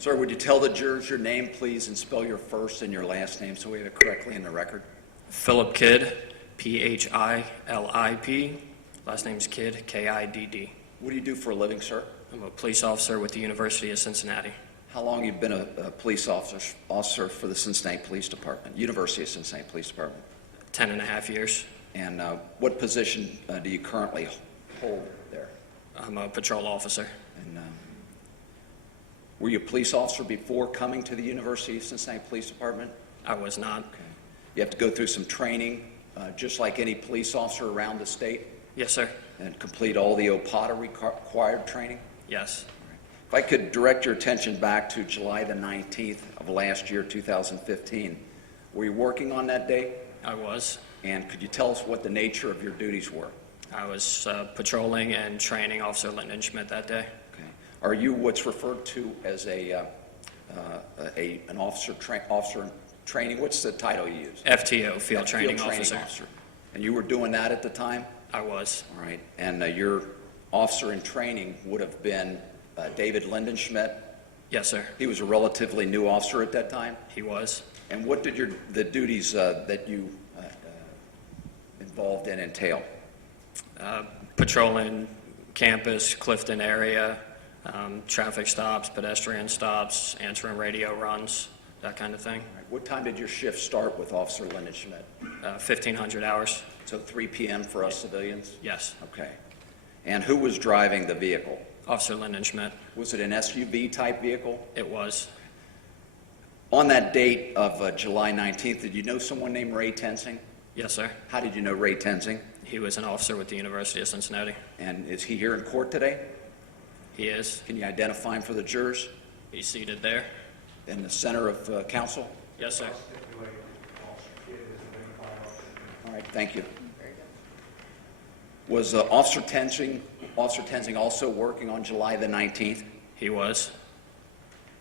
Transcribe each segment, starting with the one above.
Sir, would you tell the jurors your name, please, and spell your first and your last name so we have it correctly in the record? Philip Kidd, Philip. Last name's Kidd, Kidd. What do you do for a living, sir? I'm a police officer with the University of Cincinnati. How long have you been a police officer for the Cincinnati Police Department, University of Cincinnati Police Department? 10.5 years. And what position do you currently hold there? I'm a patrol officer. And were you a police officer before coming to the University of Cincinnati Police Department? I was not. Okay. You have to go through some training, just like any police officer around the state? Yes, sir. And complete all the OPATA required training? Yes. If I could direct your attention back to July the 19th of last year, 2015, were you working on that day? I was. And could you tell us what the nature of your duties were? I was patrolling and training Officer Lindenschmidt that day. Okay. Are you what's referred to as an officer in training? What's the title you use? FTO, Field Training Officer. And you were doing that at the time? I was. All right. And your officer in training would have been David Lindenschmidt? Yes, sir. He was a relatively new officer at that time? He was. And what did the duties that you involved in entail? Patrolling campus, Clifton area, traffic stops, pedestrian stops, answering radio runs, that kind of thing. Right. What time did your shift start with Officer Lindenschmidt? 1,500 hours. So 3 p.m. for us civilians? Yes. Okay. And who was driving the vehicle? Officer Lindenschmidt. Was it an SUV type vehicle? It was. On that date of July 19th, did you know someone named Ray Tensing? Yes, sir. How did you know Ray Tensing? He was an officer with the University of Cincinnati. And is he here in court today? He is. Can you identify him for the jurors? He's seated there. In the center of counsel? Yes, sir. All right, thank you. Was Officer Tensing also working on July the 19th? He was.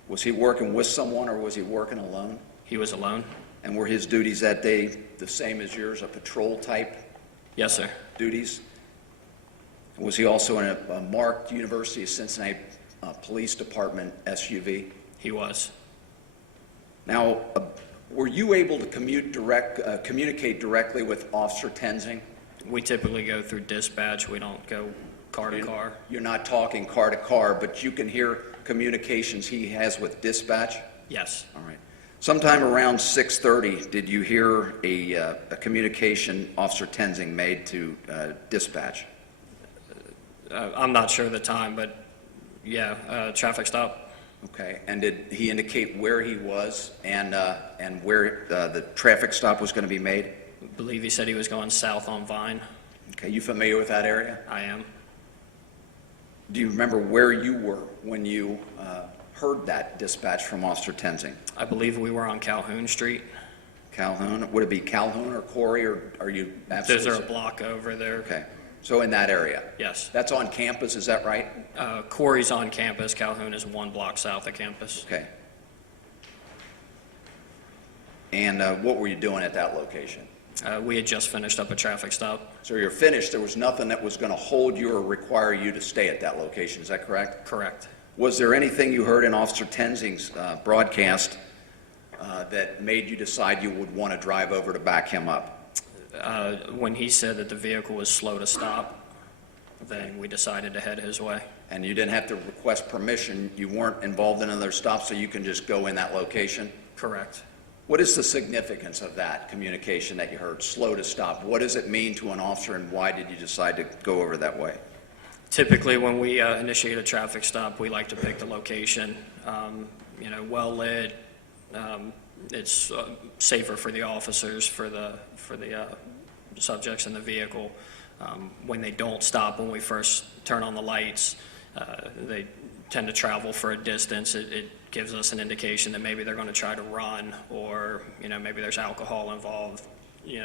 Was he working with someone or was he working alone? He was alone. And were his duties that day the same as yours, a patrol type? Yes, sir. Duties? Was he also in a marked University of Cincinnati Police Department SUV? He was. Now, were you able to communicate directly with Officer Tensing? We typically go through dispatch. We don't go car to car. You're not talking car to car, but you can hear communications he has with dispatch? Yes. All right. Sometime around 6:30, did you hear a communication Officer Tensing made to dispatch? I'm not sure of the time, but yeah, traffic stop. Okay. And did he indicate where he was and where the traffic stop was going to be made? I believe he said he was going south on Vine. Okay. You familiar with that area? I am. Do you remember where you were when you heard that dispatch from Officer Tensing? I believe we were on Calhoun Street. Calhoun? Would it be Calhoun or Corey, or are you absolutely? There's a block over there. Okay. So in that area? Yes. That's on campus, is that right? Corey's on campus. Calhoun is 1 block south of campus. Okay. And what were you doing at that location? We had just finished up a traffic stop. So you're finished. There was nothing that was going to hold you or require you to stay at that location. Is that correct? Correct. Was there anything you heard in Officer Tensing's broadcast that made you decide you would want to drive over to back him up? When he said that the vehicle was slow to stop, then we decided to head his way. And you didn't have to request permission? You weren't involved in another stop, so you can just go in that location? Correct. What is the significance of that communication that you heard, slow to stop? What does it mean to an officer, and why did you decide to go over that way? Typically, when we initiate a traffic stop, we like to pick the location, well lit. It's safer for the officers, for the subjects in the vehicle. When they don't stop, when we first turn on the lights, they tend to travel for a distance. It gives us an indication that maybe they're going to try to run, or maybe there's alcohol involved.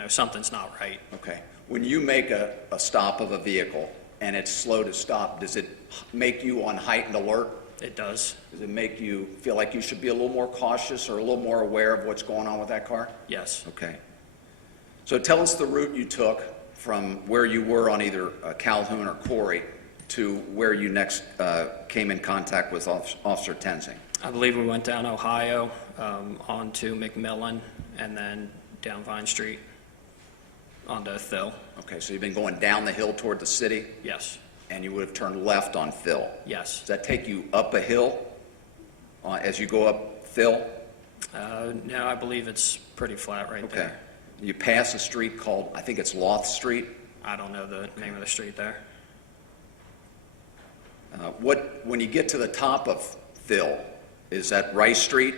Something's not right. Okay. When you make a stop of a vehicle and it's slow to stop, does it make you on heightened alert? It does. Does it make you feel like you should be a little more cautious or a little more aware of what's going on with that car? Yes. Okay. So tell us the route you took from where you were on either Calhoun or Corey to where you next came in contact with Officer Tensing. I believe we went down Ohio, onto McMillan, and then down Vine Street, onto Thill. Okay, so you've been going down the hill toward the city, Yes, and you would have turned left on Phil. yes. Does that take you up a hill as you go up Phil? No, I believe it's pretty flat right Okay. there. You pass a street called, I think it's Loth Street. I don't know the name of the street there. When you get to the top of Phil, is that Rice Street?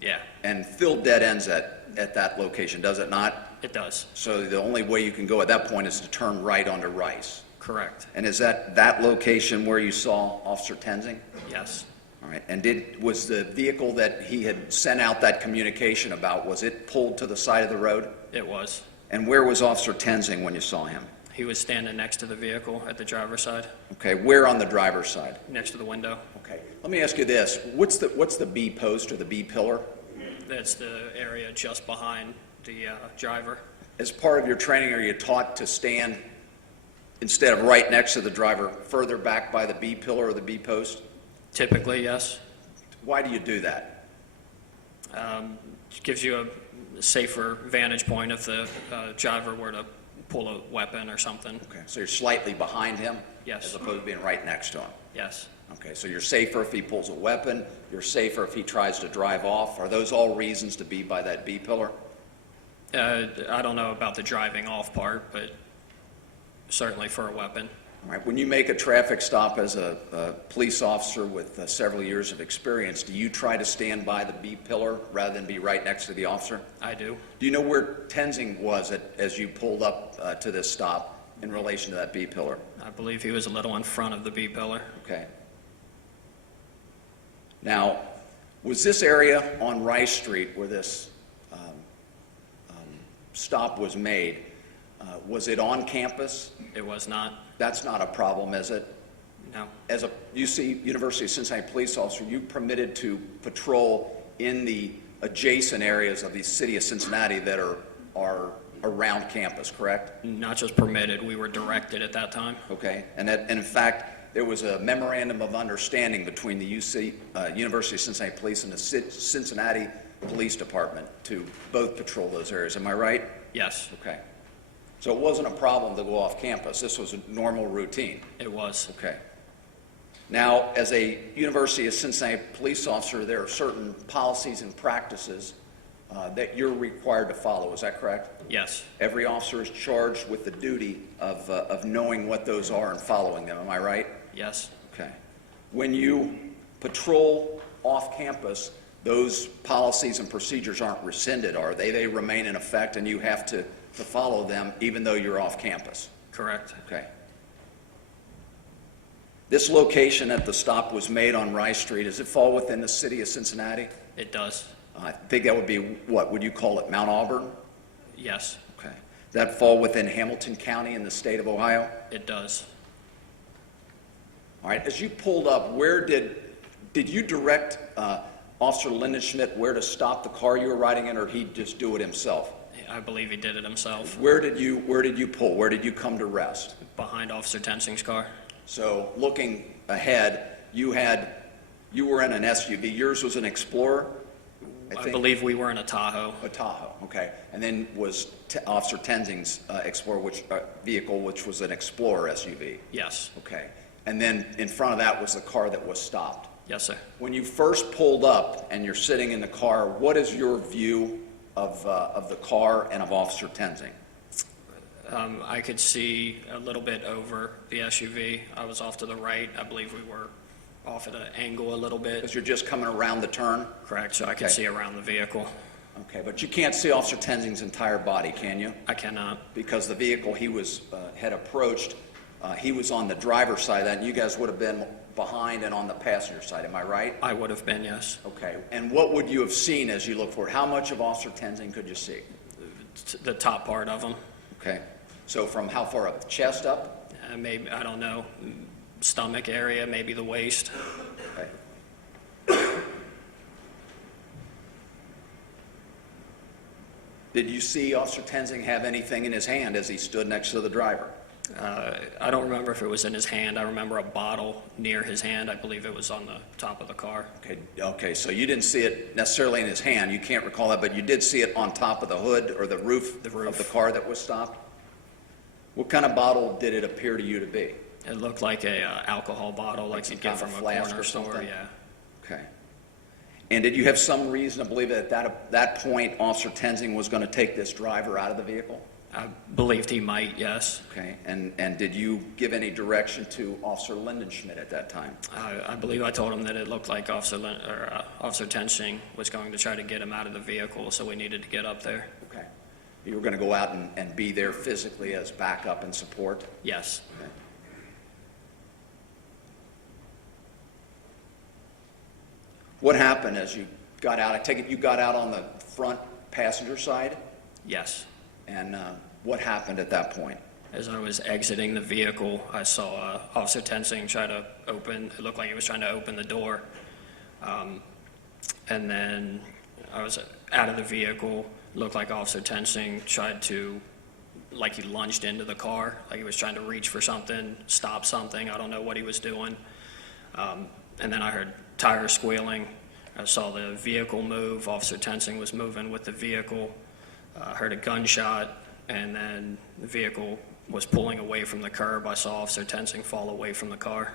Yeah, And Phil dead ends at that location, does it not? it does. So the only way you can go at that point is to turn right onto Rice. Correct. And is that location where you saw Officer Tenzing? Yes. All right, and was the vehicle that he had sent out that communication about, was it pulled to the side of the road? It was. And where was Officer Tenzing when you saw him? He was standing next to the vehicle at the driver's side, Okay, where on the driver's side? next to the window. Okay, let me ask you this, what's the B post or the B pillar? That's the area just behind the driver. As part of your training, are you taught to stand, instead of right next to the driver, further back by the B pillar or the B post? Typically, yes. Why do you do that? Gives you a safer vantage point if the driver were to pull a weapon or something. Okay, so you're slightly behind him? Yes. As opposed to being right next to him? Yes. Okay, so you're safer if he pulls a weapon, you're safer if he tries to drive off. Are those all reasons to be by that B pillar? I don't know about the driving off part, but certainly for a weapon. All right, when you make a traffic stop as a police officer with several years of experience, do you try to stand by the B pillar rather than be right next to the officer? I do. Do you know where Tenzing was as you pulled up to this stop in relation to that B pillar? I believe he was a little in front of the B pillar. Okay. Now, was this area on Rice Street where this stop was made, was it on campus? It was not. That's not a problem, is it? No. As a University of Cincinnati police officer, you permitted to patrol in the adjacent areas of the city of Cincinnati that are around campus, correct? Not just permitted, we were directed at that time. Okay, and in fact, there was a memorandum of understanding between the University of Cincinnati Police and the Cincinnati Police Department to both patrol those areas. Am I right? Yes, Okay. So it wasn't a problem to go off campus. This was a normal routine. it was. Okay. Now, as a University of Cincinnati police officer, there are certain policies and practices that you're required to follow. Is that correct? Yes, Every officer is charged with the duty of knowing what those are and following them. Am I right? yes, Okay. When you patrol off campus, those policies and procedures aren't rescinded, are they? They remain in effect and you have to follow them even though you're off campus. correct. Okay. This location at the stop was made on Rice Street. Does it fall within the city of Cincinnati? It does. I think that would be, what, would you call it, Mount Auburn? Yes, Okay. Does that fall within Hamilton County in the state of Ohio? it does. All right, as you pulled up, where did you direct Officer Lindenschmidt where to stop the car you were riding in, or did he just do it himself? I believe he did it himself. Where did you pull? Where did you come to rest? Behind Officer Tenzing's car. So looking ahead, you were in an SUV. Yours was an Explorer? I think. believe we were in a Tahoe. A Tahoe, okay. And then was Officer Tenzing's Explorer, vehicle, which was an Explorer SUV? Yes, Okay. And then in front of that was the car that was stopped. yes, sir. When you first pulled up and you're sitting in the car, what is your view of the car and of Officer Tenzing? I could see a little bit over the SUV. I was off to the right. I believe we were off at an angle a little bit. Because you're just coming around the turn? Correct, so I could Okay. see around the vehicle. Okay, but you can't see Officer Tenzing's entire body, can you? I cannot. Because the vehicle he had approached, he was on the driver's side of that, and you guys would have been behind and on the passenger side, am I right? I would have been, yes. Okay, and what would you have seen as you looked forward? How much of Officer Tenzing could you see? The top part of them. Okay, so from how far up? The chest up? Maybe, I don't know, stomach area, maybe the waist. Okay. Did you see Officer Tenzing have anything in his hand as he stood next to the driver? I don't remember if it was in his hand. I remember a bottle near his hand. I believe it was on the top of the car. Okay, so you didn't see it necessarily in his hand. You can't recall that, but you did see it on top of the hood or the roof of the car that was stopped? What kind of bottle did it appear to you to be? It looked like a alcohol bottle, like you'd get from a flask corner or store, something? yeah. Okay. And did you have some reason to believe that at that point, Officer Tenzing was going to take this driver out of the vehicle? I believed he might, yes. Okay, and did you give any direction to Officer Lindenschmidt at that time? I believe I told him that it looked like Officer Tenzing was going to try to get him out of the vehicle, so we needed to get up there. Okay. You were going to go out and be there physically as backup and support? Yes. Okay. What happened as you got out? I take it you got out on the front passenger side? Yes. And what happened at that point? As I was exiting the vehicle, I saw Officer Tenzing try to open, it looked like he was trying to open the door. And then I was out of the vehicle, looked like Officer Tenzing tried to, like he lunged into the car, like he was trying to reach for something, stop something, I don't know what he was doing. And then I heard tires squealing, I saw the vehicle move, Officer Tenzing was moving with the vehicle. Heard a gunshot, and then the vehicle was pulling away from the curb. I saw Officer Tenzing fall away from the car.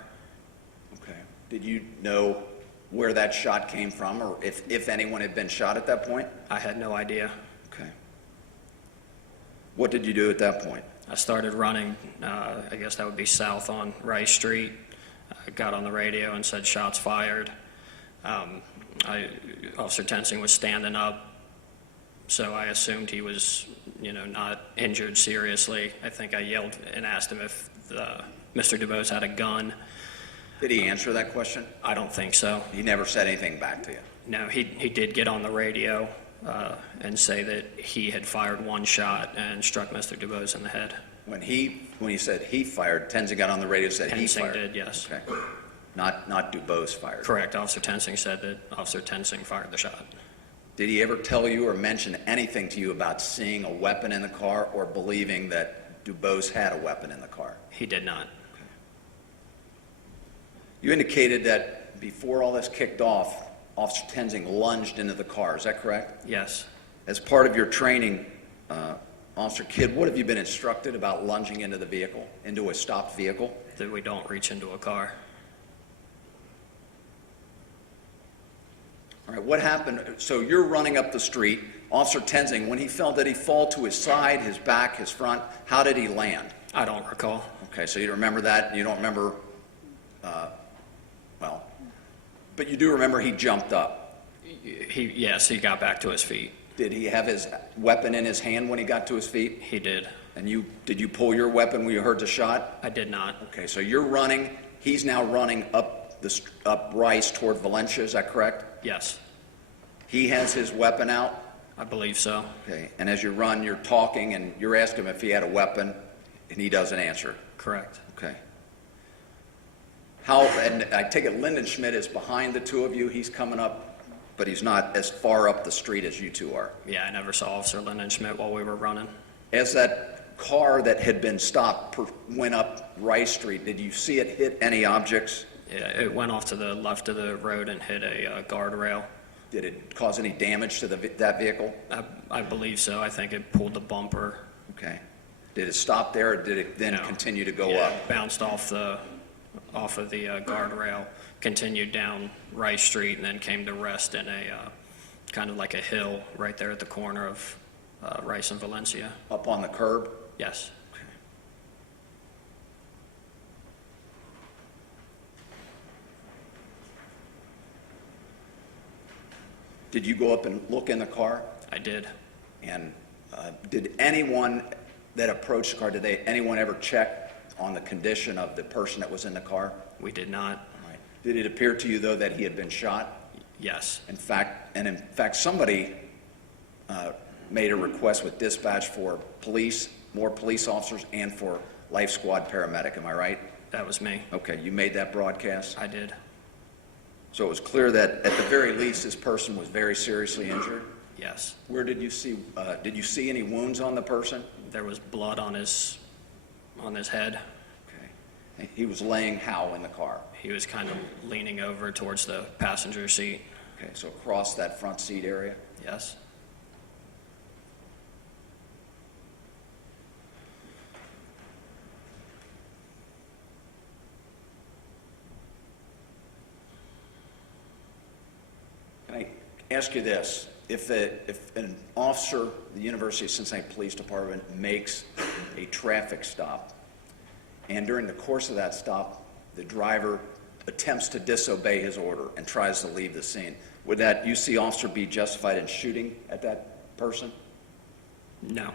Okay. Did you know where that shot came from, or if anyone had been shot at that point? I had no idea. Okay. What did you do at that point? I started running, I guess that would be south on Rice Street. I got on the radio and said shots fired. Officer Tenzing was standing up, so I assumed he was, not injured seriously. I think I yelled and asked him if Mr. DuBose had a gun. Did he answer that question? I don't think so. He never said anything back to you? No, he did get on the radio and say that he had fired one shot and struck Mr. DuBose in the head. When he said he fired, Tenzing got on the radio and said he fired? Tenzing did, yes. Okay. Not DuBose fired? Correct. Officer Tenzing said that Officer Tenzing fired the shot. Did he ever tell you or mention anything to you about seeing a weapon in the car or believing that DuBose had a weapon in the car? He did not. Okay. You indicated that before all this kicked off, Officer Tenzing lunged into the car. Is that correct? Yes. As part of your training, Officer Kidd, what have you been instructed about lunging into the vehicle, into a stopped vehicle? That we don't reach into a car. All right, what happened? So you're running up the street. Officer Tenzing, when he fell, did he fall to his side, his back, his front? How did he land? I don't recall. Okay, so you don't remember that? You don't remember, but you do remember he jumped up. Yes, he got back to his feet. Did he have his weapon in his hand when he got to his feet? He did. And did you pull your weapon when you heard the shot? I did not. Okay, so you're running. He's now running up Rice toward Valencia. Is that correct? Yes. He has his weapon out. I believe so. Okay, and as you run, you're talking and you're asking him if he had a weapon, and he doesn't answer. Correct. Okay. And I take it Lindenschmidt is behind the two of you. He's coming up, but he's not as far up the street as you two are. Yeah, I never saw Officer Lindenschmidt while we were running. As that car that had been stopped went up Rice Street, did you see it hit any objects? Yeah, it went off to the left of the road and hit a guardrail. Did it cause any damage to that vehicle? I believe so. I think it pulled the bumper. Okay. Did it stop there, or did it then continue to go up? It bounced off of the guardrail, continued down Rice Street, and then came to rest in a kind of like a hill right there at the corner of Rice and Valencia. Up on the curb? Yes. Okay. Did you go up and look in the car? I did. And did anyone that approached the car, anyone ever check on the condition of the person that was in the car? We did not. Right. Did it appear to you, though, that he had been shot? Yes. In fact, somebody made a request with dispatch for more police officers, and for life squad paramedic. Am I right? That was me. Okay, you made that broadcast? I did. So it was clear that at the very least this person was very seriously injured? Yes. Where did you see any wounds on the person? There was blood on his on his head. Okay. He was laying how in the car? He was kind of leaning over towards the passenger seat. Okay, so across that front seat area? Yes. Can I ask you this? If an officer, the University of Cincinnati Police Department makes a traffic stop, and during the course of that stop, the driver attempts to disobey his order and tries to leave the scene, would that UC officer be justified in shooting at that person? No.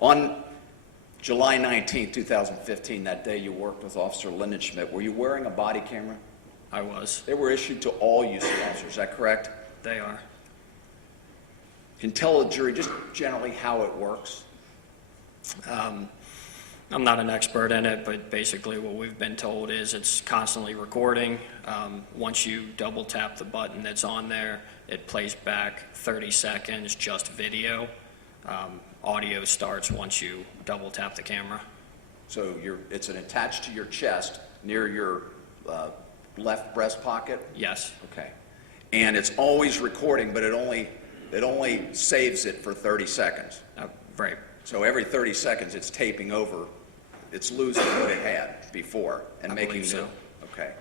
On July 19, 2015, that day you worked with Officer Lindenschmidt, were you wearing a body camera? I was. They were issued to all UC officers, is that correct? They are. Can you tell the jury just generally how it works? I'm not an expert in it, but basically what we've been told is it's constantly recording. Once you double tap the button that's on there, it plays back 30 seconds, just video. Audio starts once you double tap the camera. So it's attached to your chest near your left breast pocket? Yes. Okay. And it's always recording, but it only saves it for 30 seconds. Right. So every 30 seconds it's taping over, it's losing what it had before and I making believe so. new. Okay.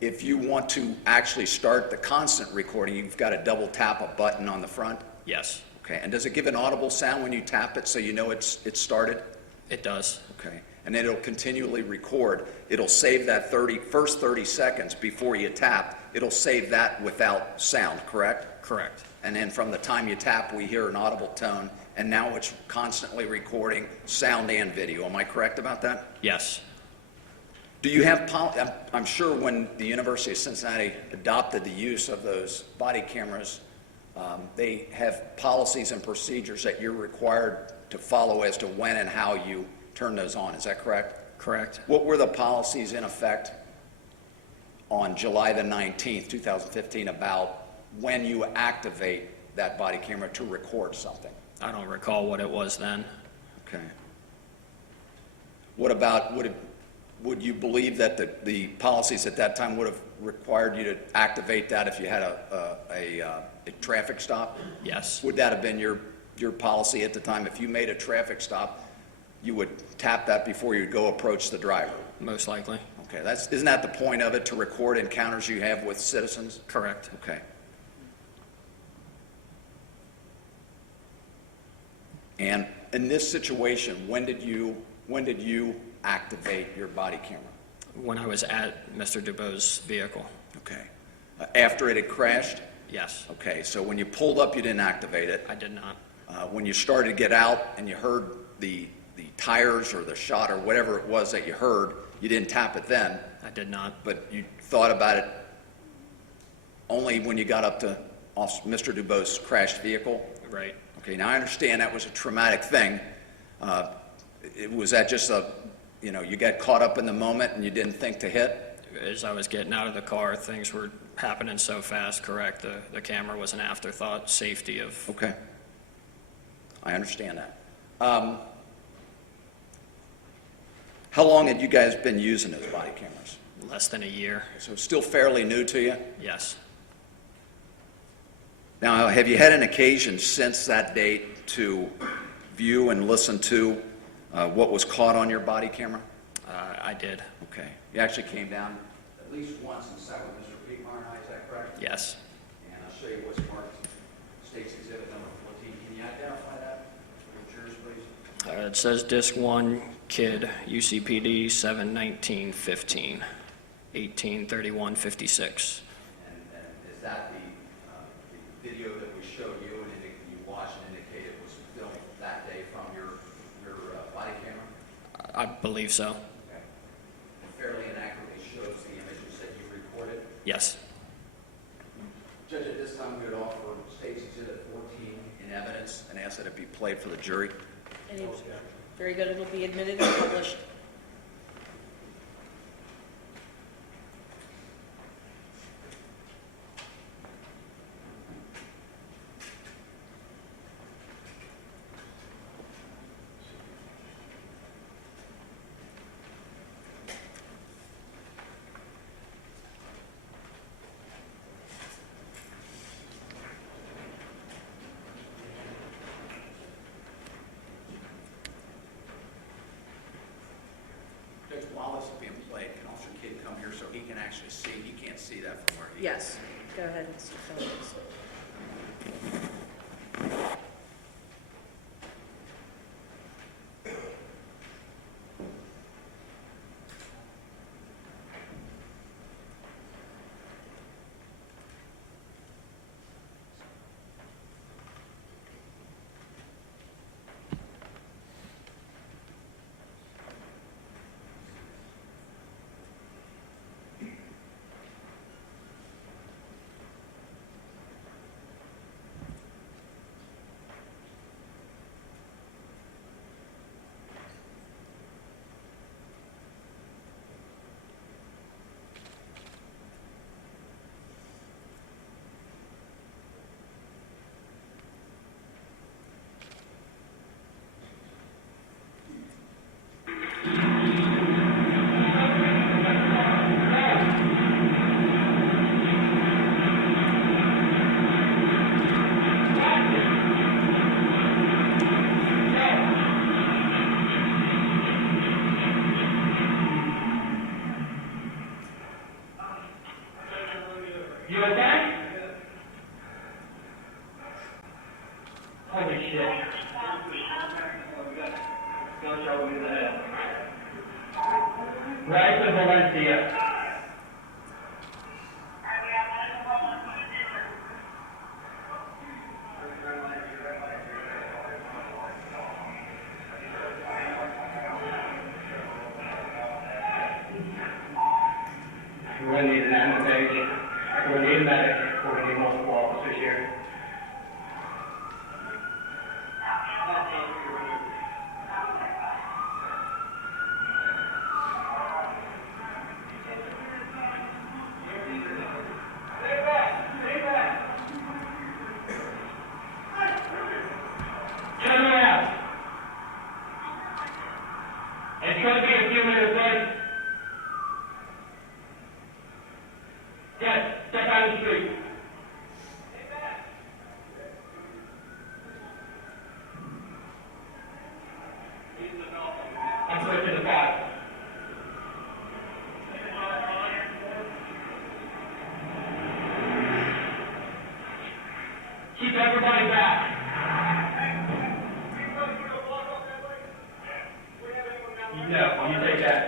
If you want to actually start the constant recording, you've got to double tap a button on the front? Yes. Okay. And does it give an audible sound when you tap it so you know it's started? It does. Okay. And then it'll continually record. It'll save that first 30 seconds before you tap. It'll save that without sound, correct? Correct. And then from the time you tap, we hear an audible tone, and now it's constantly recording sound and video. Am I correct about that? Yes. Do you have, I'm sure when the University of Cincinnati adopted the use of those body cameras, they have policies and procedures that you're required to follow as to when and how you turn those on. Is that correct? Correct. What were the policies in effect on July the 19th, 2015 about when you activate that body camera to record something? I don't recall what it was then. Okay. What about, would you believe that the policies at that time would have required you to activate that if you had a traffic stop? Yes. Would that have been your policy at the time? If you made a traffic stop, you would tap that before you go approach the driver? Most likely. Okay, isn't that the point of it, to record encounters you have with citizens? Correct. Okay. And in this situation, when did you activate your body camera? When I was at Mr. DuBose's vehicle. Okay. After it had crashed? Yes. Okay, so when you pulled up, you didn't activate it. I did not. When you started to get out and you heard the tires or the shot or whatever it was that you heard, you didn't tap it then. I did not. But you thought about it only when you got up to Mr. DuBose's crashed vehicle? Right. Okay, now I understand that was a traumatic thing. Was that just you got caught up in the moment and you didn't think to hit? As I was getting out of the car, things were happening so fast, correct? The camera was an afterthought, safety of... Okay. I understand that. How long had you guys been using those body cameras? Less than a year. So still fairly new to you? Yes. Now, have you had an occasion since that date to view and listen to what was caught on your body camera? I did. Okay. You actually came down at least once and sat with Mr. Pete Marnay, is that correct? Yes. And I'll show you what's marked State's Exhibit number 14. Can you identify that for the jurors, please? It says Disc 1, Kidd, UCPD 7/19/15, 18/31/56. And is that the video that we showed you and you watched and indicated was filmed that day from your body camera? I believe so. Okay. It fairly and accurately shows the images that you recorded? Yes. Judge, at this time we would offer State's Exhibit 14 in evidence and ask that it be played for the jury. Very good. It will be admitted and published. calls being played, can Officer Kidd come here so he can actually see? He can't see that from where he is. Yes, go ahead, Mr. Phillips. You okay? Holy shit. Don't show me that. Right to Valencia. We're going to need an ambulance. We're going to need a medic. We're going to need multiple officers here. Turn around. It's going to be a few minutes late. Yes, step out of the street. I'm switching to 5. Keep everybody back. No, you take that.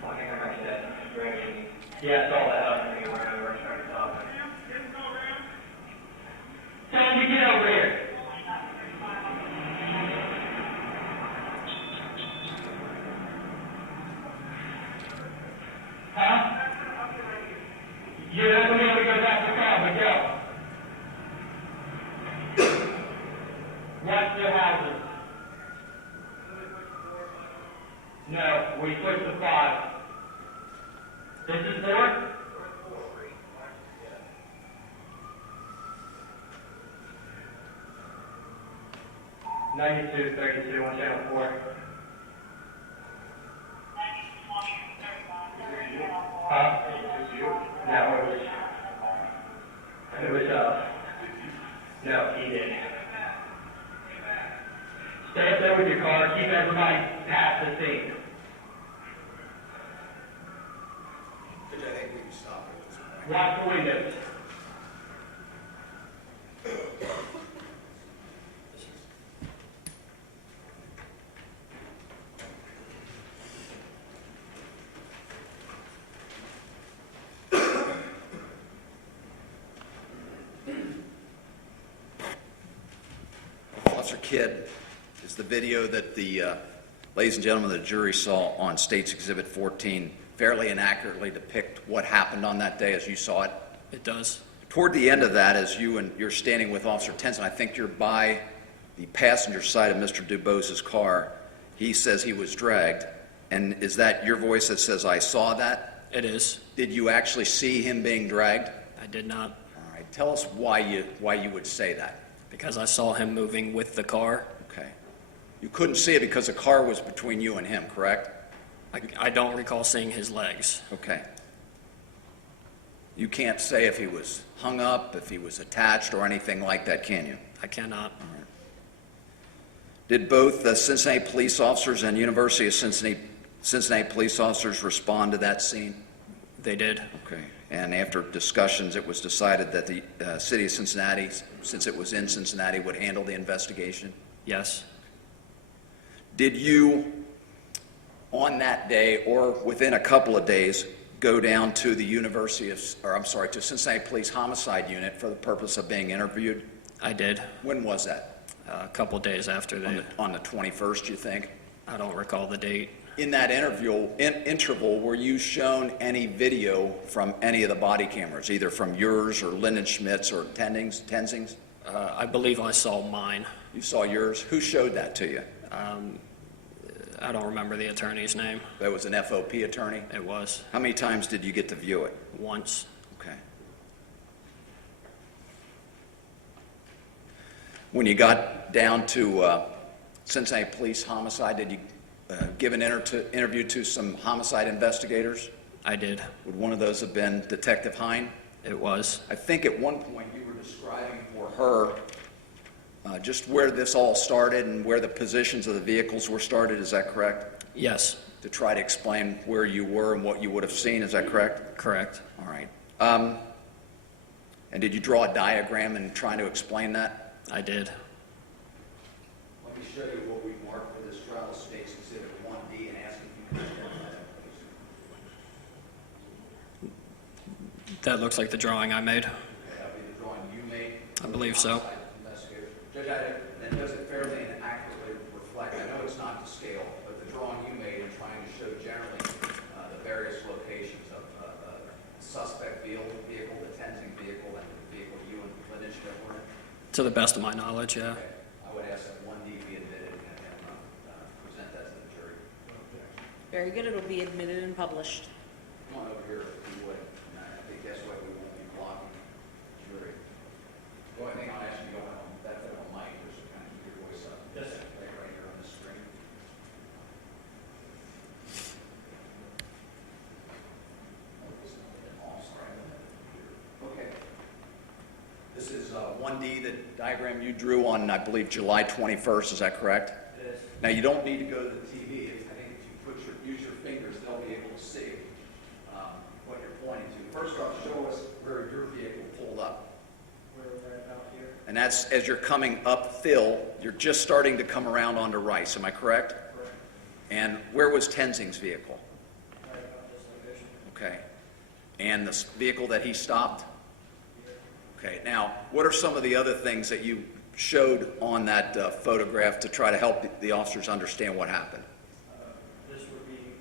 Fucking understand. Yeah, it's all that up. Tell him to get over here. Huh? You're not going to be able to go back to the car, but go. Watch the houses. No, we switched to 5. This is 4? (92, 32 on channel 4). Huh? No, no, he did. Stay up there with your car, keep everybody past the scene. I think we can stop at this point. Watch the windows. Officer Kidd, is the video that the ladies and gentlemen of the jury saw on State's Exhibit 14 fairly and accurately depict what happened on that day as you saw it? It does. Toward the end of that, as you're standing with Officer Tenson, I think you're by the passenger side of Mr. DuBose's car. He says he was dragged. And is that your voice that says, "I saw that"? It is. Did you actually see him being dragged? I did not, All right. Tell us why you would say that. because I saw him moving with the car. Okay. You couldn't see it because the car was between you and him, correct? I don't recall seeing his legs. Okay. You can't say if he was hung up, if he was attached, or anything like that, can you? I cannot. Did both the Cincinnati police officers and University of Cincinnati police officers respond to that scene? They did. Okay. And after discussions, it was decided that the city of Cincinnati, since it was in Cincinnati, would handle the investigation? Yes. Did you, on that day or within a couple of days, go down to the to Cincinnati Police Homicide Unit for the purpose of being interviewed? I did. When was that? A couple days after that. On the 21st, you think? I don't recall the date. In that interval, were you shown any video from any of the body cameras, either from yours or Lyndon Schmidt's or Tenzing's? I believe I saw mine. You saw yours? Who showed that to you? I don't remember the attorney's name. That was an FOP attorney? It was How many times did you get to view it? once. Okay. When you got down to Cincinnati Police Homicide, did you give an interview to some homicide investigators? I did. Would one of those have been Detective Hine? It was. I think at one point you were describing for her just where this all started and where the positions of the vehicles were started. Is that correct? Yes. To try to explain where you were and what you would have seen. Is that correct? Correct. All right. And did you draw a diagram in trying to explain that? I did. Let me show you what we marked for this trial states exhibit 1D and ask if you can identify that, please. That looks like the drawing I made. That'll be the drawing you made. I believe so. Investigator. Judge, that does it fairly and accurately reflect. I know it's not to scale, but the drawing you made in trying to show generally the various locations of the suspect vehicle, the Tenzing vehicle, and the vehicle you and Lyndon Schmidt were in. To the best of my knowledge, yeah. Okay. I would ask that 1D be admitted and present that to the jury. Very good, it'll be admitted and published. Come on over here if you would. And I think that's why we won't be blocking the jury. The only thing I'll ask you to go on that little mic, just to kind of keep your voice up. Yes, sir. Right here on the screen. Okay. This is 1D, the diagram you drew on, I believe, July 21st. Is that correct? It is. Now, you don't need to go to the TV. I think if you use your fingers, they'll be able to see what you're pointing to. First off, show us where your vehicle pulled up. We're right about here. And that's as you're coming up Phil, you're just starting to come around onto Rice. Am I correct? Correct. And where was Tenzing's vehicle? Right about this location. Okay. And the vehicle that he stopped? Okay. Now, what are some of the other things that you showed on that photograph to try to help the officers understand what happened? This would be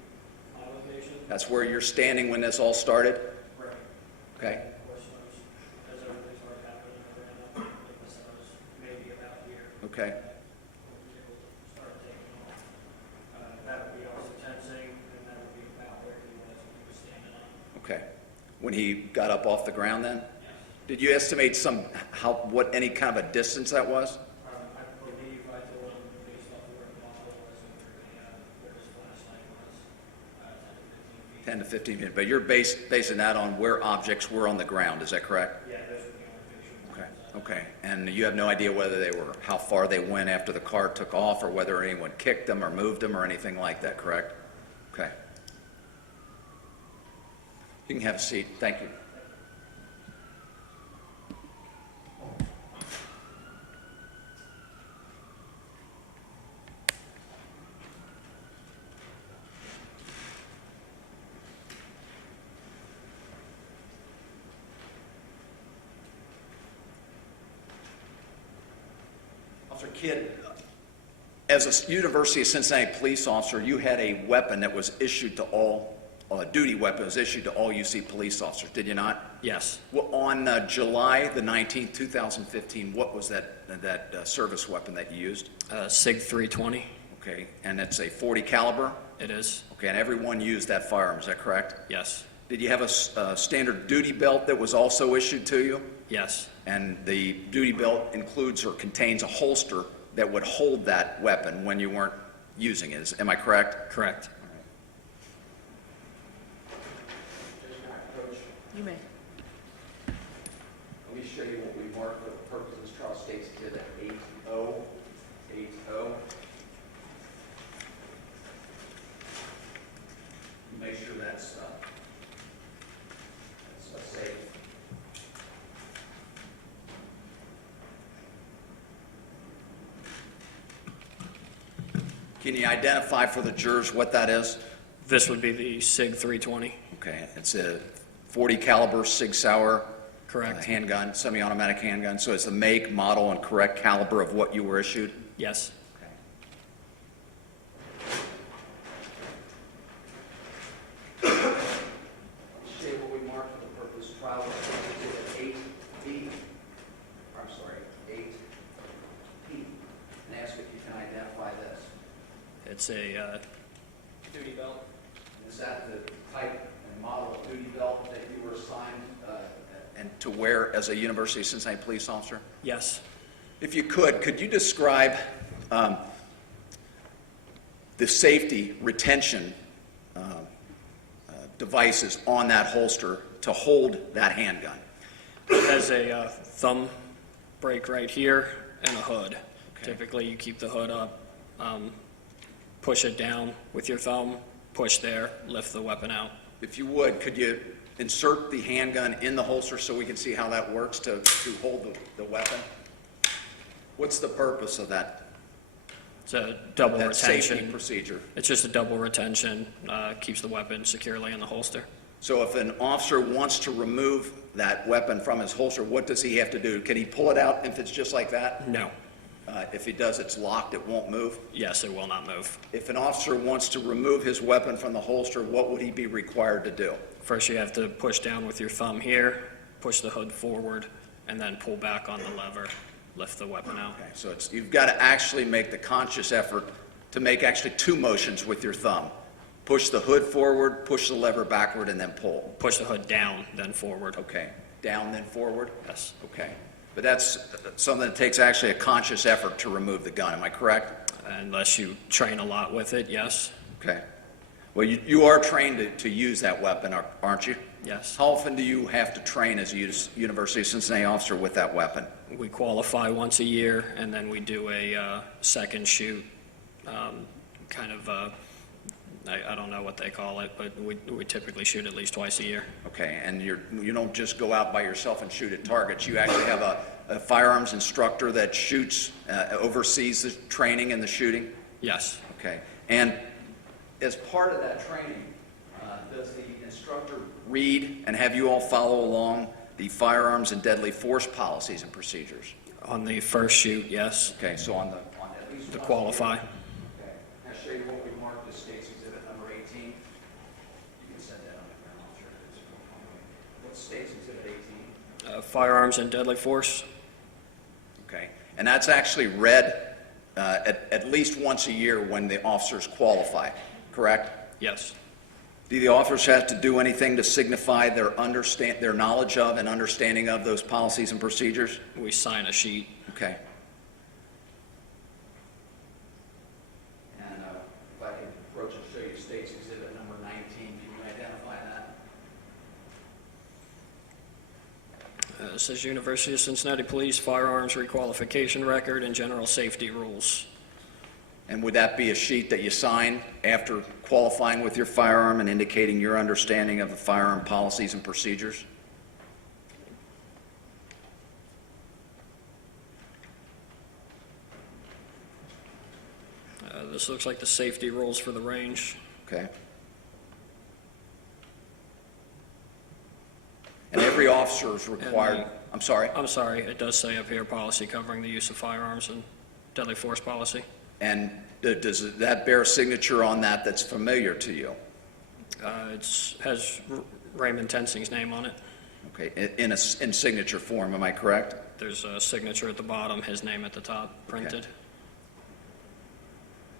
my location. That's where you're standing when this all started? Correct. Okay. Of course, as everything started happening, I ran up, this was maybe about here. Okay. Started taking off. That would be also Tenzing, and that would be about where he was standing on. Okay. When he got up off the ground then? Did you estimate any kind of a distance that was? I believe I told him based off of where the model was and where his flashlight was, 10 to 15 feet. 10 to 15 feet. But you're basing that on where objects were on the ground, is that correct? Yeah, those would be on the picture. Okay. Okay. And you have no idea how far they went after the car took off, or whether anyone kicked them or moved them or anything like that, correct? Okay. You can have a seat. Thank you. Officer Kidd, as a University of Cincinnati police officer, you had a weapon that was issued to all, a duty weapon was issued to all UC police officers, did you not? Yes. Well, on July the 19th, 2015, what was that service weapon that you used? SIG 320. Okay, and it's a .40 caliber? It is. Okay, and everyone used that firearm, is that correct? Yes. Did you have a standard duty belt that was also issued to you? Yes. And the duty belt includes or contains a holster that would hold that weapon when you weren't using it. Am I correct? Correct. You may. Let me show you what we marked for the purpose of this trial states exhibit 80. Can you identify for the jurors what that is? This would be the SIG 320. Okay, it's a .40 caliber Sig Sauer Correct. handgun, semi-automatic handgun. So it's the make, model, and correct caliber of what you were issued? Yes. Say what we marked for the purpose of trial, exhibit 8B, I'm sorry, 8P, and ask if you can identify this. It's a duty belt. Is that the type and model of duty belt that you were assigned and to wear as a University of Cincinnati police officer? Yes. If you could you describe the safety retention devices on that holster to hold that handgun? It has a thumb brake right here and a hood. Okay. Typically, you keep the hood up, push it down with your thumb, push there, lift the weapon out. If you would, could you insert the handgun in the holster so we can see how that works to hold the weapon? What's the purpose of that It's a double safety retention. procedure? It's just a double retention, keeps the weapon securely in the holster. So if an officer wants to remove that weapon from his holster, what does he have to do? Can he pull it out if it's just like that? No. If he does, it's locked, it won't move? Yes, it will not move. If an officer wants to remove his weapon from the holster, what would he be required to do? First, you have to push down with your thumb here, push the hood forward, and then pull back on the lever, lift the weapon out. Okay, so you've got to actually make the conscious effort to make actually two motions with your thumb. Push the hood forward, push the lever backward, and then pull. Push the hood down, then forward. Okay, down then forward? Yes. Okay, but that's something that takes actually a conscious effort to remove the gun, am I correct? Unless you train a lot with it, yes. Okay. Well, you are trained to use that weapon, aren't you? Yes. How often do you have to train as a University of Cincinnati officer with that weapon? We qualify once a year, and then we do a second shoot, I don't know what they call it, but we typically shoot at least twice a year. Okay, and you don't just go out by yourself and shoot at targets. You actually have a firearms instructor that shoots, oversees the training and the shooting? Yes. Okay, and as part of that training, does the instructor read and have you all follow along the firearms and deadly force policies and procedures? On the first shoot, yes. Okay, so on at least To one- qualify. Okay, I'll show you what we marked as State's Exhibit number 18. You can set that on the ground, I'm sure it's what's State's Exhibit 18? Firearms and deadly force? Okay, and that's actually read at least once a year when the officers qualify, correct? Yes. Do the officers have to do anything to signify their knowledge of and understanding of those policies and procedures? We sign a sheet. Okay. And if I can approach and show you State's Exhibit number 19, can you identify that? It says University of Cincinnati Police Firearms Requalification Record and General Safety Rules. And would that be a sheet that you sign after qualifying with your firearm and indicating your understanding of the firearm policies and procedures? This looks like the safety rules for the range. Okay. And every officer is required, I'm sorry? I'm sorry, it does say up here, policy covering the use of firearms and deadly force policy. And does that bear a signature on that that's familiar to you? It has Raymond Tensing's name on it. Okay, in signature form, am I correct? There's a signature at the bottom, his name at the top, printed.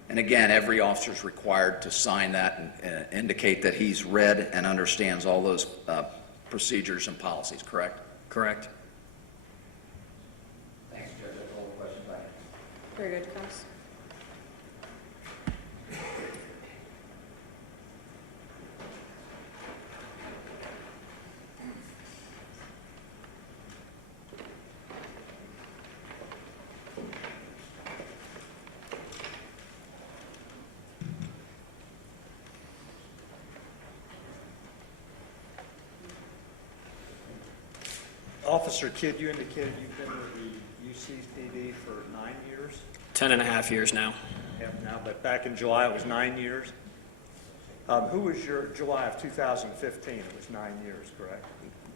And again, every officer is required to sign that and indicate that he's read and understands all those procedures and policies, correct? Correct. Thanks, Judge. That's all the questions I have. Very good, Counselor. Officer Kidd, you indicated you've been with the UCPD for 9 years? 10 and a half years now. Have now, but back in July, it was 9 years? Who was your, July of 2015, it was 9 years, correct?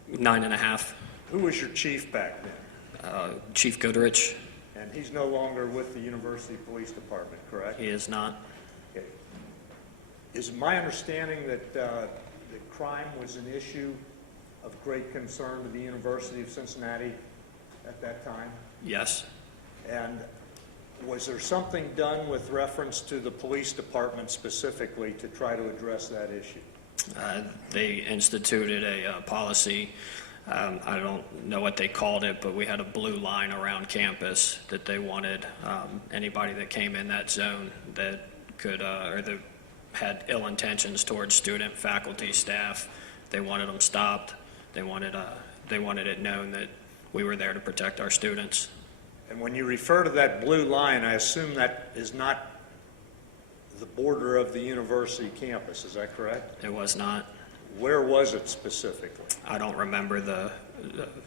9 and a half. Who was your chief back then? Chief Goodrich, And he's no longer with the University Police Department, correct? he is not. Okay. Is my understanding that crime was an issue of great concern to the University of Cincinnati at that time? Yes. And was there something done with reference to the police department specifically to try to address that issue? They instituted a policy. I don't know what they called it, but we had a blue line around campus that they wanted anybody that came in that zone that could, or that had ill intentions towards student, faculty, staff. They wanted them stopped. They wanted it known that we were there to protect our students. And when you refer to that blue line, I assume that is not the border of the university campus, is that correct? It was not. Where was it specifically? I don't remember the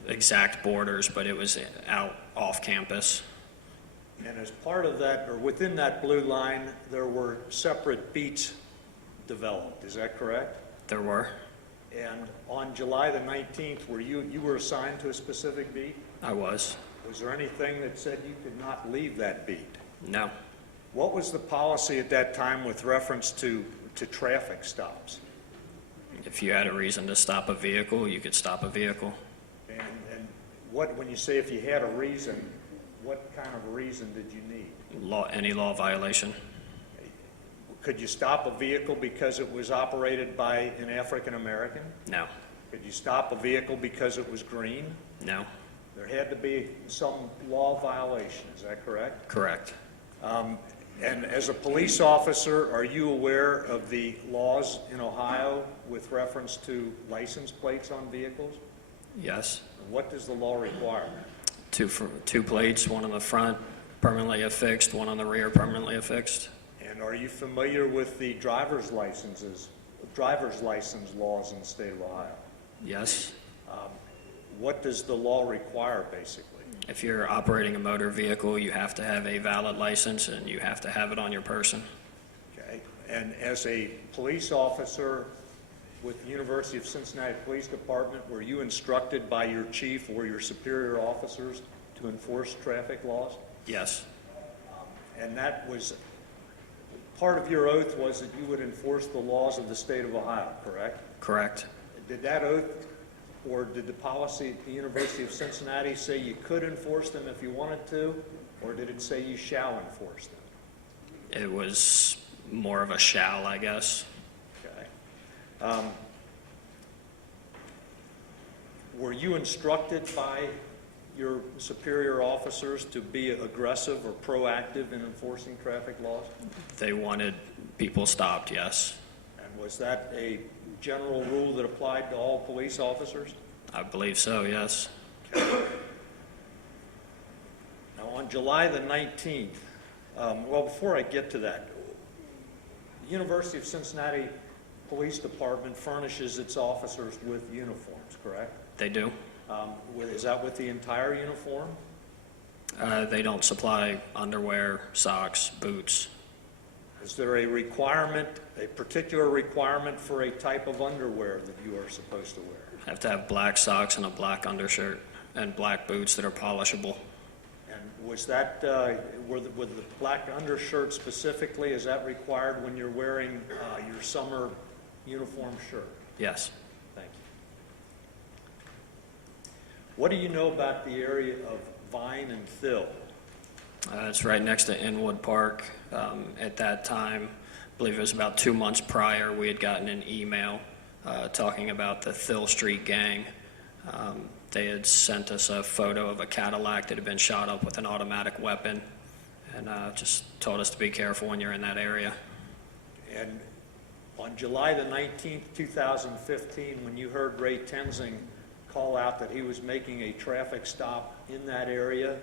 exact borders, but it was out off campus. And as part of that, or within that blue line, there were separate beats developed, is that correct? There were. And on July the 19th, you were assigned to a specific beat? I was. Was there anything that said you could not leave that beat? No. What was the policy at that time with reference to traffic stops? If you had a reason to stop a vehicle, you could stop a vehicle. And what, when you say if you had a reason, what kind of a reason did you need? Any law violation. Could you stop a vehicle because it was operated by an African American? No. Could you stop a vehicle because it was green? No. There had to be some law violation, is that correct? Correct. And as a police officer, are you aware of the laws in Ohio with reference to license plates on vehicles? Yes. What does the law require? Two plates, one on the front permanently affixed, one on the rear permanently affixed. And are you familiar with the driver's license laws in the state of Ohio? Yes. What does the law require, basically? If you're operating a motor vehicle, you have to have a valid license and you have to have it on your person. Okay. And as a police officer with the University of Cincinnati Police Department, were you instructed by your chief or your superior officers to enforce traffic laws? Yes. And that was, part of your oath was that you would enforce the laws of the state of Ohio, correct? Correct. Did that oath, or did the policy at the University of Cincinnati say you could enforce them if you wanted to, or did it say you shall enforce them? It was more of a shall, I guess. Okay. Were you instructed by your superior officers to be aggressive or proactive in enforcing traffic laws? They wanted people stopped, yes. And was that a general rule that applied to all police officers? I believe so, yes. Now, on July the 19th, well, before I get to that, the University of Cincinnati Police Department furnishes its officers with uniforms, correct? They do. Is that with the entire uniform? They don't supply underwear, socks, boots. Is there a requirement, a particular requirement for a type of underwear that you are supposed to wear? Have to have black socks and a black undershirt and black boots that are polishable. And was that, with the black undershirt specifically, is that required when you're wearing your summer uniform shirt? Yes. Thank you. What do you know about the area of Vine and Thill? It's right next to Inwood Park. At that time, I believe it was about 2 months prior, we had gotten an email talking about the Thill Street gang. They had sent us a photo of a Cadillac that had been shot up with an automatic weapon and just told us to be careful when you're in that area. And on July the 19th, 2015, when you heard Ray Tenzing call out that he was making a traffic stop in that area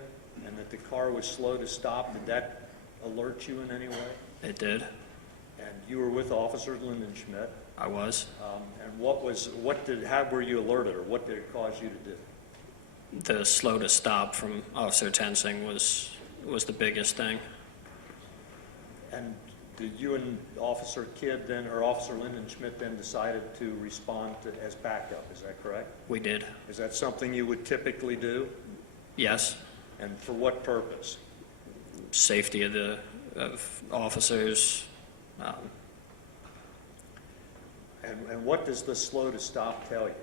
and that the car was slow to stop, did that alert you in any way? It did. And you were with Officer Lyndon Schmidt. I was. And how were you alerted, or what did it cause you to do? The slow to stop from Officer Tensing was the biggest thing. And did you and Officer Kidd then, or Officer Lindenschmidt then decided to respond as backup, is that correct? We did. Is that something you would typically do? Yes. And for what purpose? Safety of officers. And what does the slow to stop tell you?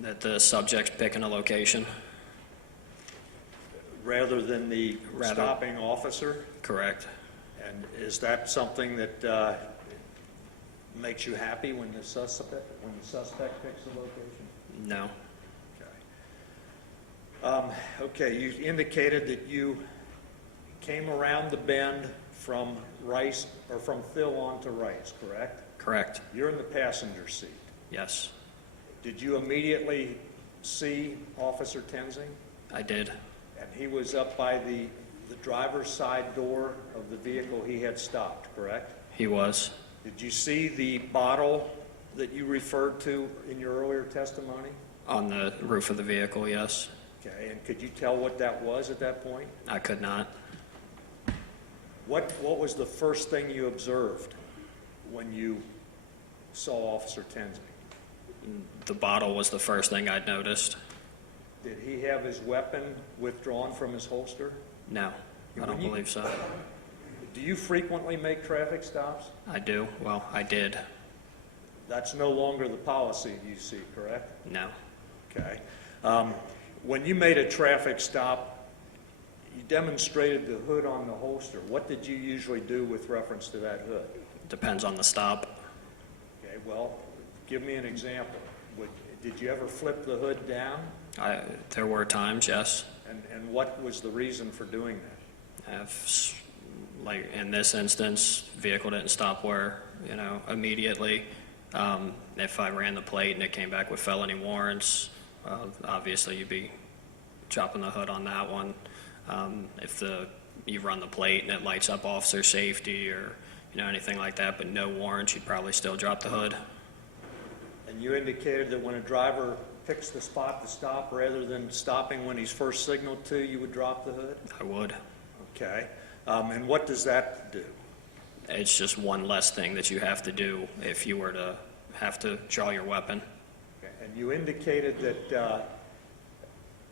That the subject's picking a location. Rather than the Rather- stopping officer? Correct. And is that something that makes you happy when the suspect picks a location? No. Okay, you indicated that you came around the bend from Rice, or from Phil on to Rice, correct? Correct. You're in the passenger seat. Yes, Did you immediately see Officer Tensing? I did. And he was up by the driver's side door of the vehicle he had stopped, correct? He was. Did you see the bottle that you referred to in your earlier testimony? On the roof of the vehicle, yes. Okay, and could you tell what that was at that point? I could not. What was the first thing you observed when you saw Officer Tensing? The bottle was the first thing I'd noticed. Did he have his weapon withdrawn from his holster? No, I don't believe so. Do you frequently make traffic stops? I do. Well, I did. That's no longer the policy at UC, correct? No. Okay. When you made a traffic stop, you demonstrated the hood on the holster. What did you usually do with reference to that hood? Depends on the stop. Okay, well, give me an example. Did you ever flip the hood down? There were times, yes. And what was the reason for doing that? Like in this instance, vehicle didn't stop where, immediately. If I ran the plate and it came back with felony warrants, obviously you'd be chopping the hood on that one. If you run the plate and it lights up officer safety or anything like that, but no warrants, you'd probably still drop the hood. And you indicated that when a driver picks the spot to stop, rather than stopping when he's first signaled to, you would drop the hood? I would. Okay. And what does that do? It's just one less thing that you have to do if you were to have to draw your weapon. Okay. And you indicated that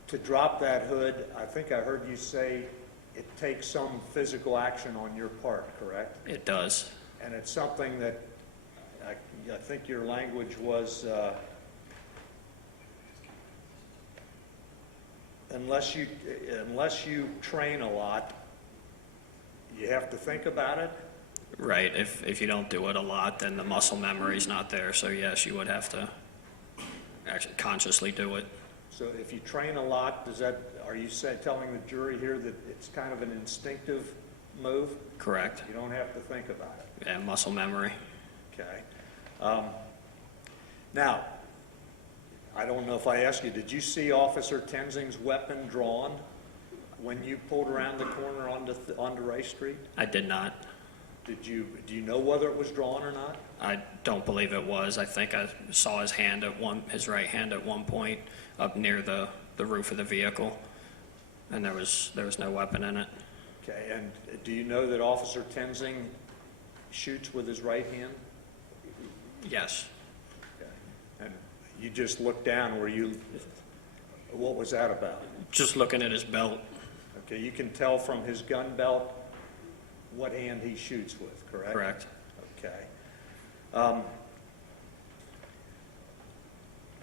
to drop that hood, I think I heard you say it takes some physical action on your part, correct? It does. And it's something that I think your language was unless you train a lot, you have to think about it. Right. If you don't do it a lot, then the muscle memory's not there. So yes, you would have to actually consciously do it. So if you train a lot, are you telling the jury here that it's kind of an instinctive move? Correct. You don't have to think about it. Yeah, muscle memory. Okay. Now, I don't know if I asked you, did you see Officer Tensing's weapon drawn when you pulled around the corner onto Rice Street? I did not. Do you know whether it was drawn or not? I don't believe it was. I think I saw his right hand at one point up near the roof of the vehicle, and there was no weapon in it. Okay, and do you know that Officer Tensing shoots with his right hand? Yes. Okay. And you just looked down, what was that about? Just looking at his belt. Okay, you can tell from his gun belt what hand he shoots with, correct? Correct. Okay.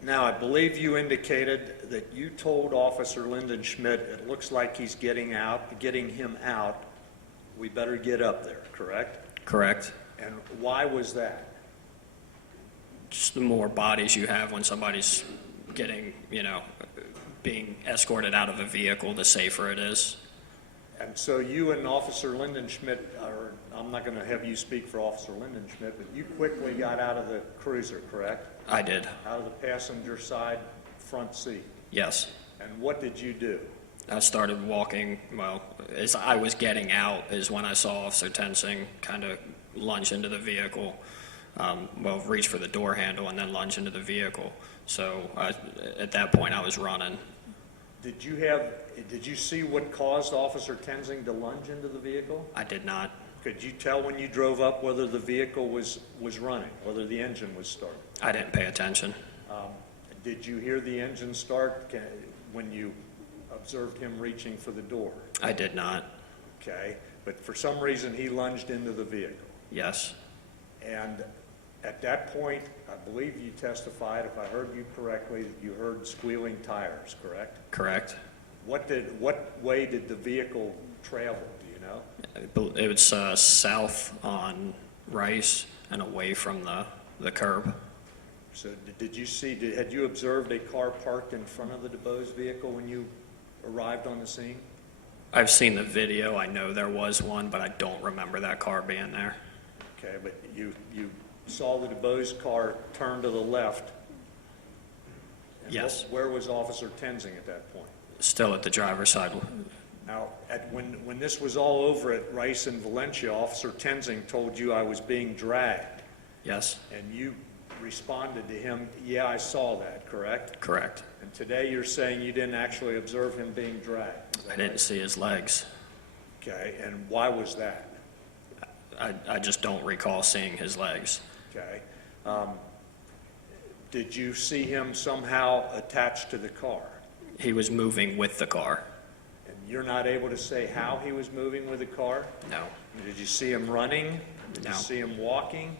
Now, I believe you indicated that you told Officer Lindenschmidt, it looks like he's getting him out, we better get up there, correct? Correct. And why was that? Just the more bodies you have when somebody's getting, being escorted out of a vehicle, the safer it is. And so you and Officer Lindenschmidt, or I'm not going to have you speak for Officer Lindenschmidt, but you quickly got out of the cruiser, correct? I did. Out of the passenger side front seat. Yes. And what did you do? I started walking, as I was getting out is when I saw Officer Tensing kind of lunge into the vehicle, reach for the door handle and then lunge into the vehicle. So at that point I was running. Did you see what caused Officer Tenzing to lunge into the vehicle? I did not. Could you tell when you drove up whether the vehicle was running, whether the engine was started? I didn't pay attention. Did you hear the engine start when you observed him reaching for the door? I did not. Okay, but for some reason he lunged into the vehicle. Yes. And at that point, I believe you testified, if I heard you correctly, that you heard squealing tires, correct? Correct. What way did the vehicle travel, do you know? It was south on Rice and away from the curb. So had you observed a car parked in front of the DuBose vehicle when you arrived on the scene? I've seen the video. I know there was one, but I don't remember that car being there. Okay, but you saw the DuBose car turn to the left? And Yes. Where was Officer Tenzing at that point? Still at the driver's side. Now, when this was all over at Rice and Valencia, Officer Tenzing told you I was being dragged, Yes. and you responded to him, yeah, I saw that, correct? Correct. And today you're saying you didn't actually observe him being dragged. Is that I didn't right? see his legs. Okay, and why was that? I just don't recall seeing his legs. Okay. Did you see him somehow attached to the car? He was moving with the car. And you're not able to say how he was moving with the car? No. Did you see him running? Did No. you see him walking?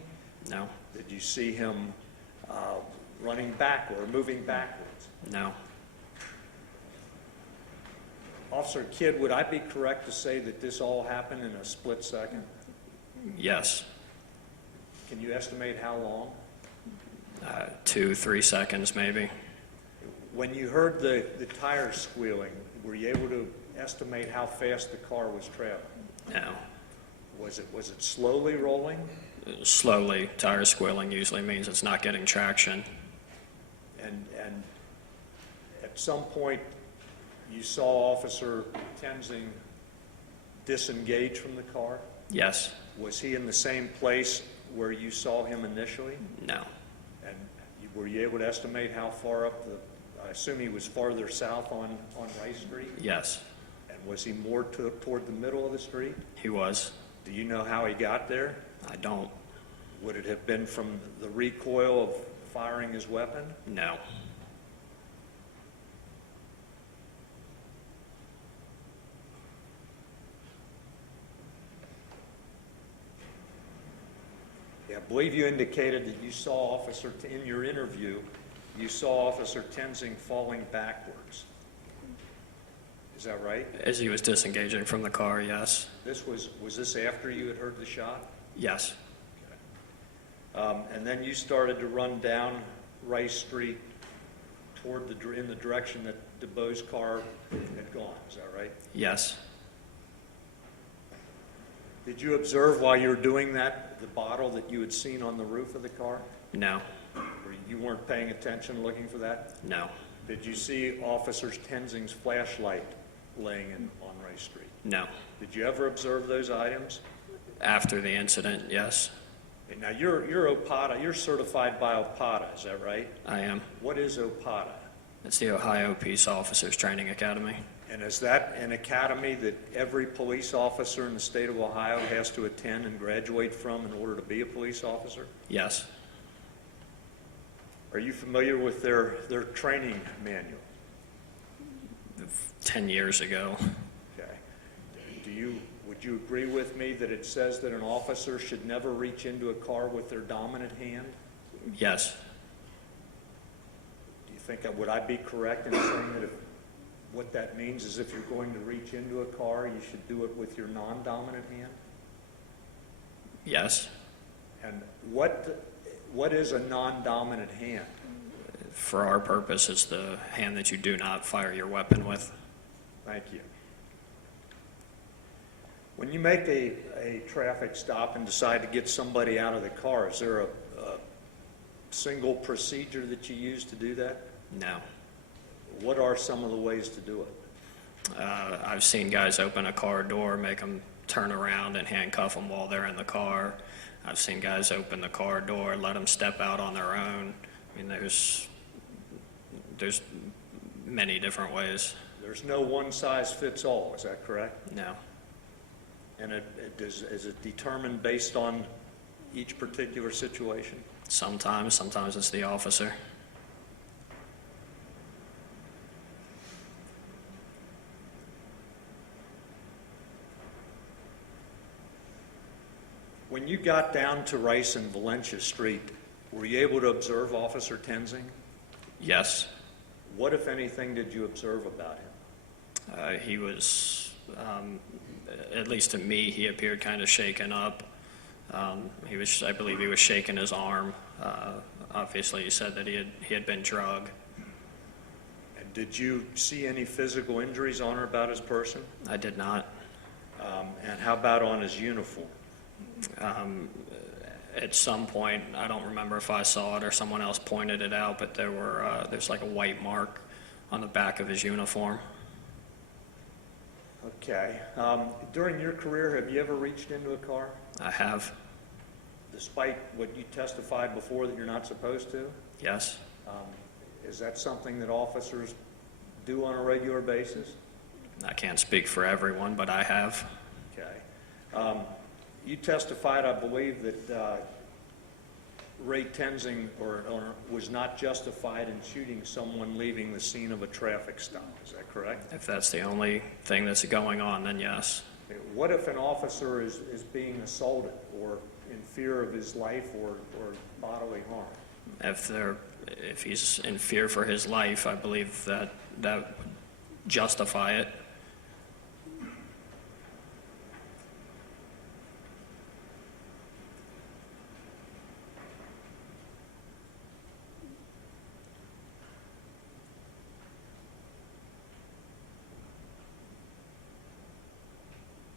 No. Did you see him running backward or moving backwards? No. Officer Kidd, would I be correct to say that this all happened in a split second? Yes. Can you estimate how long? 2-3 seconds maybe. When you heard the tires squealing, were you able to estimate how fast the car was traveling? No. Was it slowly rolling? Slowly. Tire squealing usually means it's not getting traction. And at some point, you saw Officer Tenzing disengage from the car? Yes. Was he in the same place where you saw him initially? No. And were you able to estimate how far up I assume he was farther south on Rice Street? Yes. And was he more toward the middle of the street? He was. Do you know how he got there? I don't. Would it have been from the recoil of firing his weapon? No. Yeah, I believe you indicated that you saw in your interview, you saw Officer Tenzing falling backwards. Is that right? As he was disengaging from the car, yes. Was this after you had heard the shot? Yes. And then you started to run down Rice Street in the direction that DuBose's car had gone, is that right? Yes. Did you observe while you were doing that, the bottle that you had seen on the roof of the car? No. Or you weren't paying attention looking for that? No. Did you see Officer Tenzing's flashlight laying on Rice Street? No. Did you ever observe those items? After the incident, yes. And now you're OPATA, you're certified by OPATA, is that right? I am. What is OPATA? It's the Ohio Peace Officers Training Academy. And is that an academy that every police officer in the state of Ohio has to attend and graduate from in order to be a police officer? Yes. Are you familiar with their training manual? 10 years ago. Okay. Would you agree with me that it says that an officer should never reach into a car with their dominant hand? Yes. Do you think, would I be correct in saying that what that means is if you're going to reach into a car, you should do it with your non-dominant hand? Yes. And what is a non-dominant hand? For our purpose, it's the hand that you do not fire your weapon with. Thank you. When you make a traffic stop and decide to get somebody out of the car, is there a single procedure that you use to do that? No. What are some of the ways to do it? I've seen guys open a car door, make them turn around and handcuff them while they're in the car. I've seen guys open the car door, let them step out on their own. I mean, there's many different ways. There's no one-size-fits-all, is that correct? No. And is it determined based on each particular situation? Sometimes it's the officer. When you got down to Rice and Valencia Street, were you able to observe Officer Tenzing? Yes. What, if anything, did you observe about him? He was, at least to me, he appeared kind of shaken up. I believe he was shaking his arm. Obviously, he said that he had been drugged. And did you see any physical injuries on or about his person? I did not. And how about on his uniform? At some point, I don't remember if I saw it or someone else pointed it out, but there's like a white mark on the back of his uniform. Okay. During your career, have you ever reached into a car, I have. despite what you testified before that you're not supposed to? Yes. Is that something that officers do on a regular basis? I can't speak for everyone, but I have. Okay. You testified, I believe, that Ray Tenzing was not justified in shooting someone leaving the scene of a traffic stop. Is that correct? If that's the only thing that's going on, then yes. Okay. What if an officer is being assaulted or in fear of his life or bodily harm? If he's in fear for his life, I believe that would justify it.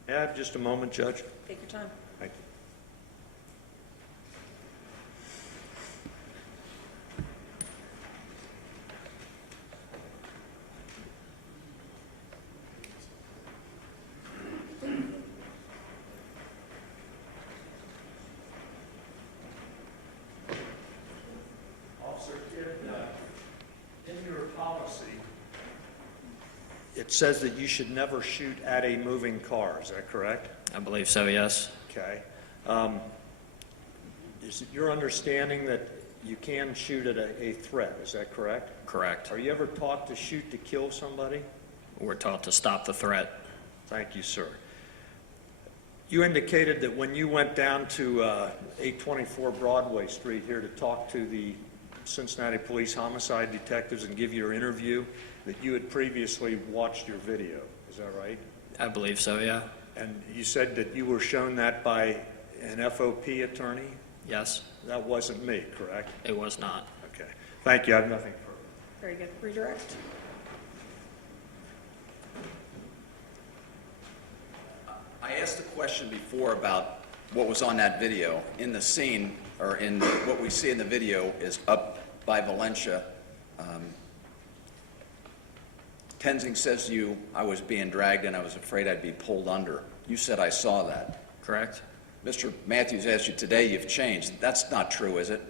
May I have just a moment, Judge? Take your time. Thank you. Officer Kidd, in your policy, it says that you should never shoot at a moving car. Is that correct? I believe so, yes. Okay. Is it your understanding that you can shoot at a threat? Is that correct? Correct. Are you ever taught to shoot to kill somebody? We're taught to stop the threat. Thank you, sir. You indicated that when you went down to 824 Broadway Street here to talk to the Cincinnati Police homicide detectives and give your interview, that you had previously watched your video. Is that right? I believe so, yeah. And you said that you were shown that by an FOP attorney? Yes, That wasn't me, correct? it was not. Okay. Thank you. I have nothing further. Very good. Redirect. I asked a question before about what was on that video. In the scene, or in what we see in the video, is up by Valencia. Tenzing says to you, "I was being dragged and I was afraid I'd be pulled under." You said, "I saw that." Correct? Mr. Matthews asked you today, "You've changed." That's not true, is it?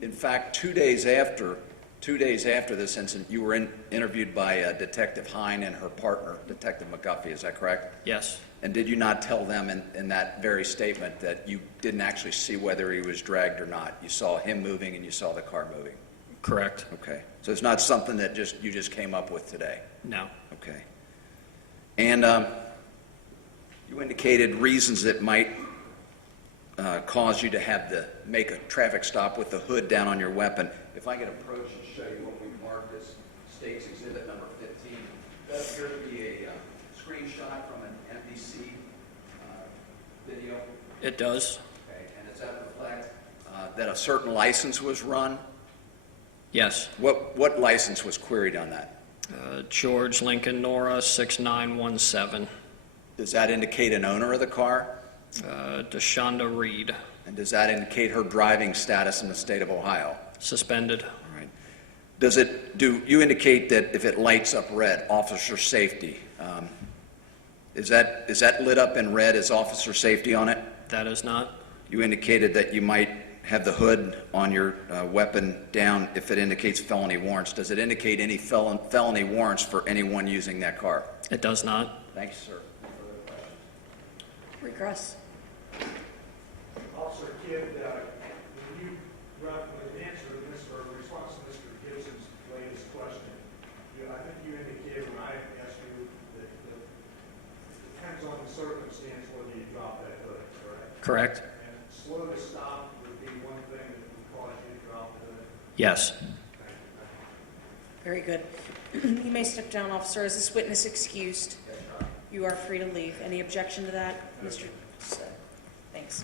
In fact, 2 days after this incident, you were interviewed by Detective Hine and her partner, Detective McGuffey. Is that correct? Yes, And did you not tell them in that very statement that you didn't actually see whether he was dragged or not? You saw him moving and you saw the car moving. correct. Okay. So it's not something that you just came up with today. No. Okay. And you indicated reasons that might cause you to make a traffic stop with the hood down on your weapon. If I could approach and show you what we marked as State's Exhibit number 15, it does appear to be a screenshot from an NBC video. It does? Okay. And does that reflect that a certain license was run? Yes. What license was queried on that? George Lincoln Nora 6917. Does that indicate an owner of the car? Deshonda Reed. And does that indicate her driving status in the state of Ohio? Suspended. All right. Do you indicate that if it lights up red, officer safety? Is that lit up in red as officer safety on it? That is not? You indicated that you might have the hood on your weapon down if it indicates felony warrants. Does it indicate any felony warrants for anyone using that car? It does not. Thank you, sir. Regress. Officer Kidd, when you answered response to Mr. Gibson's latest question, I think you indicated when I asked you that it depends on the circumstance whether you drop that hood, correct? Correct? And slow to stop would be one thing that would cause you to drop the hood. Yes. Very good. You may step down, officer. Is this witness excused? You are free to leave. Any objection to that, Mr.? Thanks.